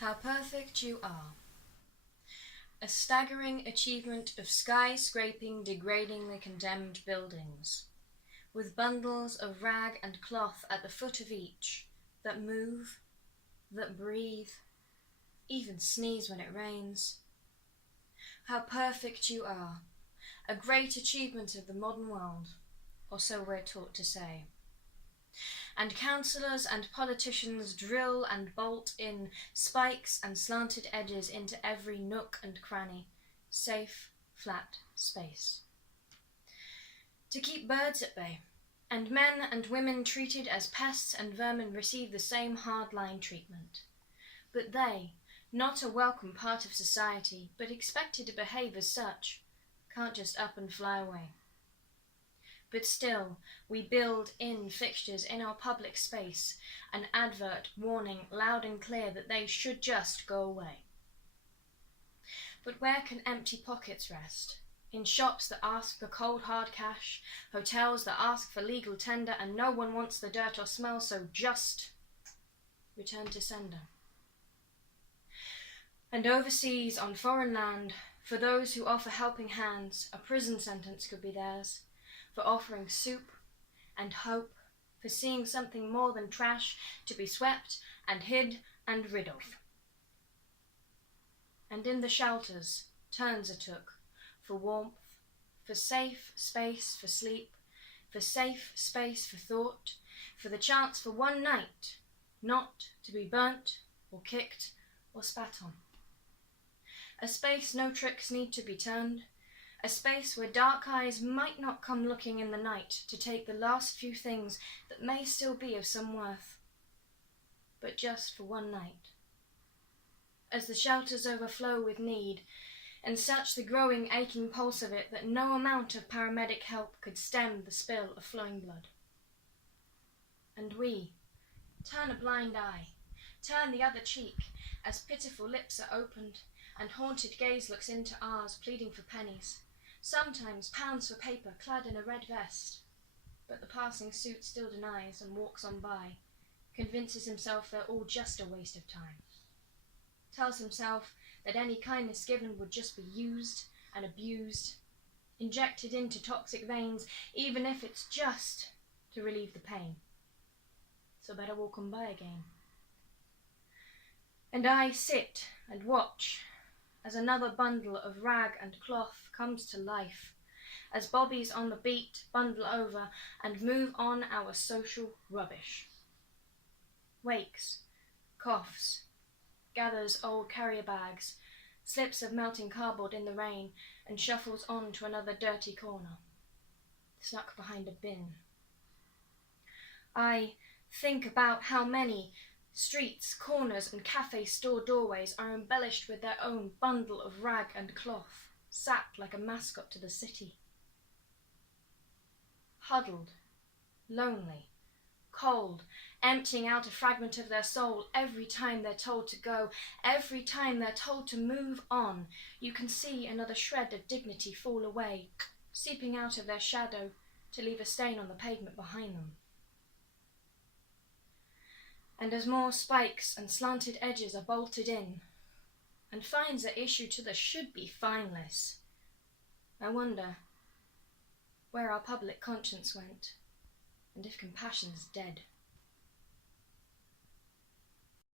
How perfect you are. A staggering achievement of skyscraping, degrading the condemned buildings, with bundles of rag and cloth at the foot of each, that move, that breathe, even sneeze when it rains. How perfect you are. A great achievement of the modern world, or so we're taught to say. And councillors and politicians drill and bolt in spikes and slanted edges into every nook and cranny, safe, flat space. To keep birds at bay, and men and women treated as pests and vermin receive the same hard-line treatment. But they, not a welcome part of society, but expected to behave as such, can't just up and fly away. But still, we build in fixtures in our public space, an advert warning loud and clear that they should just go away. But where can empty pockets rest? In shops that ask for cold hard cash, hotels that ask for legal tender, and no one wants the dirt or smell, so just return to sender. And overseas on foreign land, for those who offer helping hands, a prison sentence could be theirs, for offering soup and hope, for seeing something more than trash to be swept and hid and rid of. And in the shelters, turns are took, for warmth, for safe space for sleep, for safe space for thought, for the chance for one night not to be burnt or kicked or spat on. A space no tricks need to be turned, a space where dark eyes might not come looking in the night to take the last few things that may still be of some worth, but just for one night. As the shelters overflow with need, and such the growing aching pulse of it that no amount of paramedic help could stem the spill of flowing blood. And we turn a blind eye, turn the other cheek, as pitiful lips are opened, and haunted gaze looks into ours, pleading for pennies, sometimes pounds for paper, clad in a red vest. But the passing suit still denies and walks on by, convinces himself they're all just a waste of time, tells himself that any kindness given would just be used and abused, injected into toxic veins, even if it's just to relieve the pain. So better walk on by again. And I sit and watch as another bundle of rag and cloth comes to life, as bobbies on the beat bundle over and move on our social rubbish. Wakes, coughs, gathers old carrier bags, slips of melting cardboard in the rain, and shuffles on to another dirty corner, snuck behind a bin. I think about how many streets, corners, and cafe store doorways are embellished with their own bundle of rag and cloth, sat like a mascot to the city. Huddled, lonely, cold, emptying out a fragment of their soul every time they're told to go, every time they're told to move on, you can see another shred of dignity fall away, seeping out of their shadow to leave a stain on the pavement behind them. And as more spikes and slanted edges are bolted in, and fines are issued to the should-be fineless, I wonder where our public conscience went, and if compassion's dead.